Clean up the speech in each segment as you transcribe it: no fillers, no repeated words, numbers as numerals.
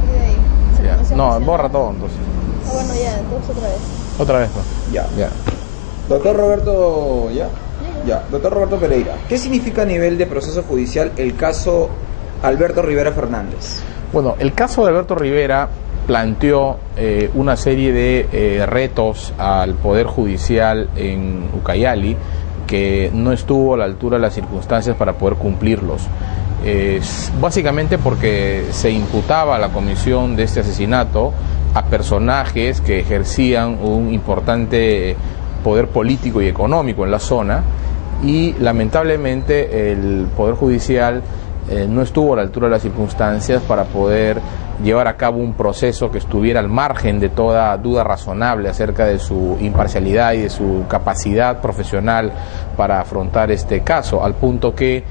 partir de ahí. Ya. No, se No, funciona. borra todo entonces. Ah, bueno, ya, entonces otra vez. Otra vez, pues. Ya. Ya. Doctor Roberto, ¿ya? Ya. Doctor Roberto Pereira, ¿qué significa a nivel de proceso judicial el caso Alberto Rivera Fernández? Bueno, el caso de Alberto Rivera planteó una serie de retos al Poder Judicial en Ucayali que no estuvo a la altura de las circunstancias para poder cumplirlos. Básicamente porque se imputaba a la comisión de este asesinato a personajes que ejercían un importante poder político y económico en la zona, y lamentablemente el Poder Judicial no estuvo a la altura de las circunstancias para poder llevar a cabo un proceso que estuviera al margen de toda duda razonable acerca de su imparcialidad y de su capacidad profesional para afrontar este caso, al punto que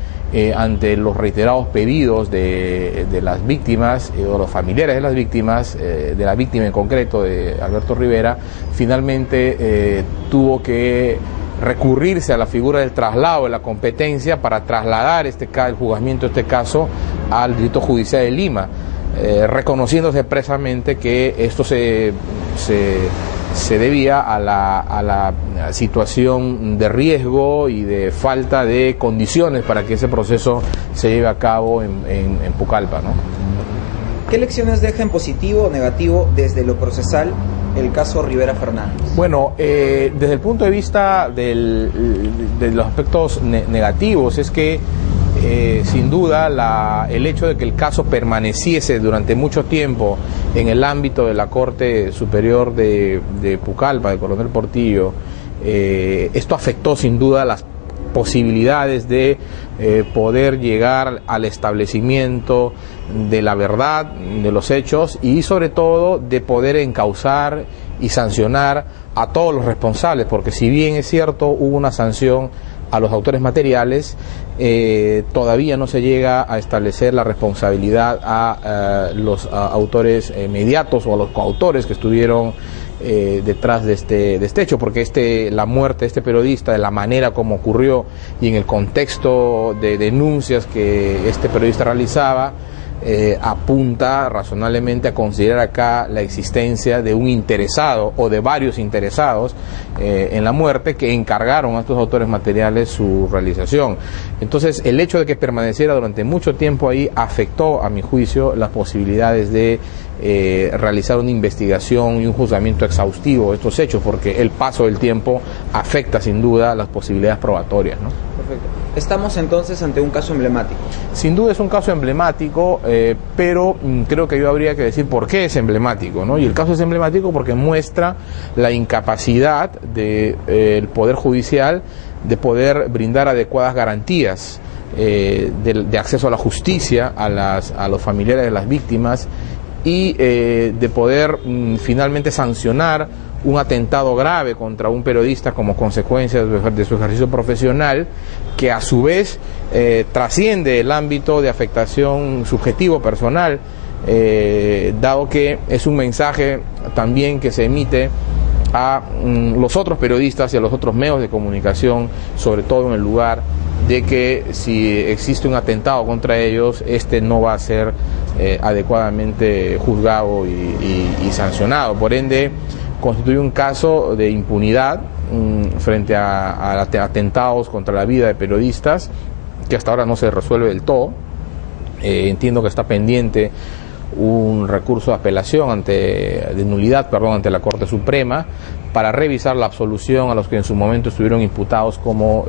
ante los reiterados pedidos de las víctimas o los familiares de las víctimas, de la víctima en concreto, de Alberto Rivera, finalmente tuvo que recurrirse a la figura del traslado de la competencia para trasladar el juzgamiento de este caso al Distrito Judicial de Lima, reconociéndose expresamente que esto se debía a la situación de riesgo y de falta de condiciones para que ese proceso se lleve a cabo en Pucallpa, ¿no? ¿Qué lecciones deja en positivo o negativo desde lo procesal el caso Rivera Fernández? Bueno, desde el punto de vista de los aspectos negativos, es que sin duda el hecho de que el caso permaneciese durante mucho tiempo en el ámbito de la Corte Superior de Pucallpa, de Coronel Portillo, esto afectó sin duda las posibilidades de poder llegar al establecimiento de la verdad de los hechos y sobre todo de poder encauzar y sancionar a todos los responsables, porque si bien es cierto hubo una sanción a los autores materiales, todavía no se llega a establecer la responsabilidad a los autores mediatos o a los coautores que estuvieron detrás de este hecho, porque la muerte de este periodista, de la manera como ocurrió y en el contexto de denuncias que este periodista realizaba, apunta razonablemente a considerar acá la existencia de un interesado o de varios interesados en la muerte que encargaron a estos autores materiales su realización. Entonces, el hecho de que permaneciera durante mucho tiempo ahí afectó, a mi juicio, las posibilidades de realizar una investigación y un juzgamiento exhaustivo de estos hechos, porque el paso del tiempo afecta sin duda las posibilidades probatorias, ¿no? Perfecto. Estamos entonces ante un caso emblemático. Sin duda es un caso emblemático, pero creo que yo habría que decir por qué es emblemático, ¿no? Y el caso es emblemático porque muestra la incapacidad del Poder Judicial de poder brindar adecuadas garantías de acceso a la justicia a los familiares de las víctimas y de poder finalmente sancionar un atentado grave contra un periodista como consecuencia de su ejercicio profesional, que a su vez trasciende el ámbito de afectación subjetivo personal, dado que es un mensaje también que se emite a los otros periodistas y a los otros medios de comunicación, sobre todo en el lugar de que si existe un atentado contra ellos, este no va a ser adecuadamente juzgado y sancionado. Por ende, constituye un caso de impunidad frente a atentados contra la vida de periodistas, que hasta ahora no se resuelve del todo. Entiendo que está pendiente un recurso de apelación de nulidad ante la Corte Suprema para revisar la absolución a los que en su momento estuvieron imputados como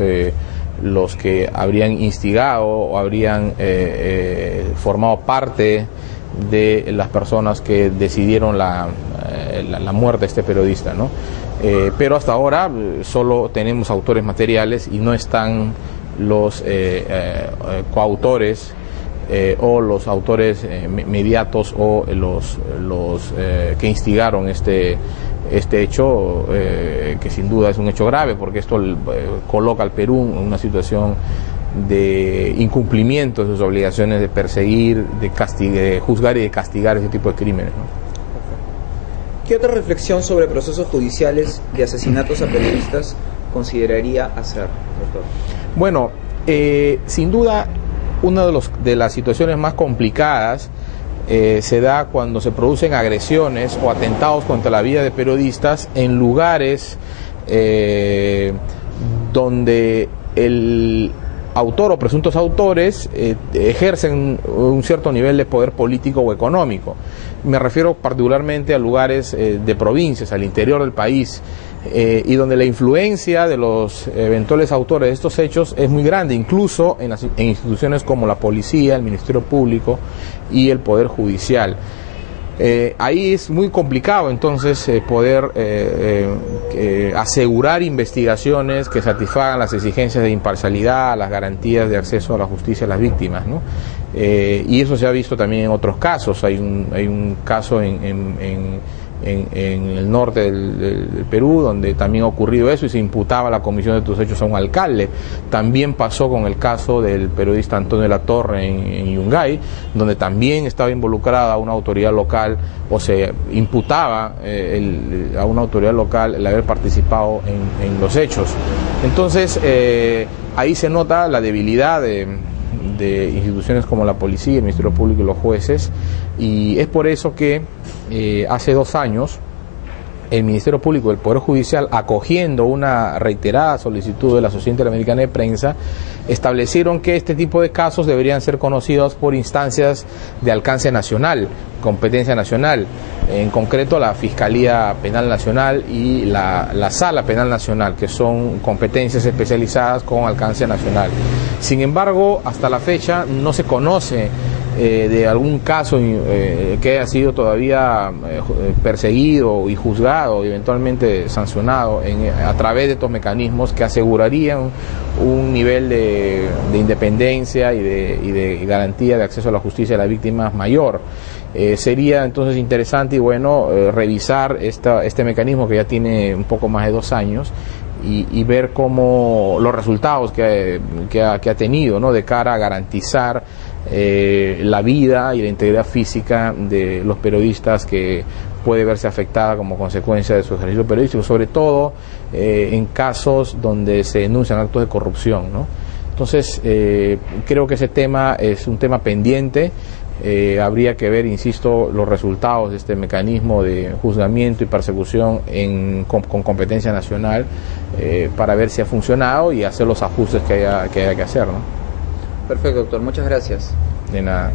los que habrían instigado o habrían formado parte de las personas que decidieron la muerte de este periodista, ¿no? Pero hasta ahora solo tenemos autores materiales y no están los coautores o los autores mediatos o los que instigaron este hecho, que sin duda es un hecho grave, porque esto coloca al Perú en una situación de incumplimiento de sus obligaciones de perseguir, de juzgar y de castigar ese tipo de crímenes, ¿no? ¿Qué otra reflexión sobre procesos judiciales de asesinatos a periodistas consideraría hacer, doctor? Bueno, sin duda, una de las situaciones más complicadas se da cuando se producen agresiones o atentados contra la vida de periodistas en lugares donde el autor o presuntos autores ejercen un cierto nivel de poder político o económico. Me refiero particularmente a lugares de provincias, al interior del país, y donde la influencia de los eventuales autores de estos hechos es muy grande, incluso en instituciones como la policía, el Ministerio Público y el Poder Judicial. Ahí es muy complicado entonces poder asegurar investigaciones que satisfagan las exigencias de imparcialidad, las garantías de acceso a la justicia a las víctimas, ¿no? Y eso se ha visto también en otros casos. Hay un caso en el norte del Perú, donde también ha ocurrido eso y se imputaba la comisión de estos hechos a un alcalde. También pasó con el caso del periodista Antonio de la Torre en Yungay, donde también estaba involucrada una autoridad local, o se imputaba a una autoridad local el haber participado en los hechos. Entonces, ahí se nota la debilidad de instituciones como la policía, el Ministerio Público y los jueces, y es por eso que hace 2 años el Ministerio Público y el Poder Judicial, acogiendo una reiterada solicitud de la Sociedad Interamericana de Prensa, establecieron que este tipo de casos deberían ser conocidos por instancias de alcance nacional, competencia nacional, en concreto la Fiscalía Penal Nacional y la Sala Penal Nacional, que son competencias especializadas con alcance nacional. Sin embargo, hasta la fecha no se conoce de algún caso que haya sido todavía perseguido y juzgado y eventualmente sancionado a través de estos mecanismos que asegurarían un nivel de independencia y de garantía de acceso a la justicia de las víctimas mayor. Sería entonces interesante y bueno revisar este mecanismo que ya tiene un poco más de 2 años y ver cómo los resultados que ha tenido, ¿no?, de cara a garantizar la vida y la integridad física de los periodistas, que puede verse afectada como consecuencia de su ejercicio periodístico, sobre todo en casos donde se denuncian actos de corrupción, ¿no? Entonces, creo que ese tema es un tema pendiente. Habría que ver, insisto, los resultados de este mecanismo de juzgamiento y persecución con competencia nacional para ver si ha funcionado y hacer los ajustes que haya que hacer, ¿no? Perfecto, doctor. Muchas gracias. De nada.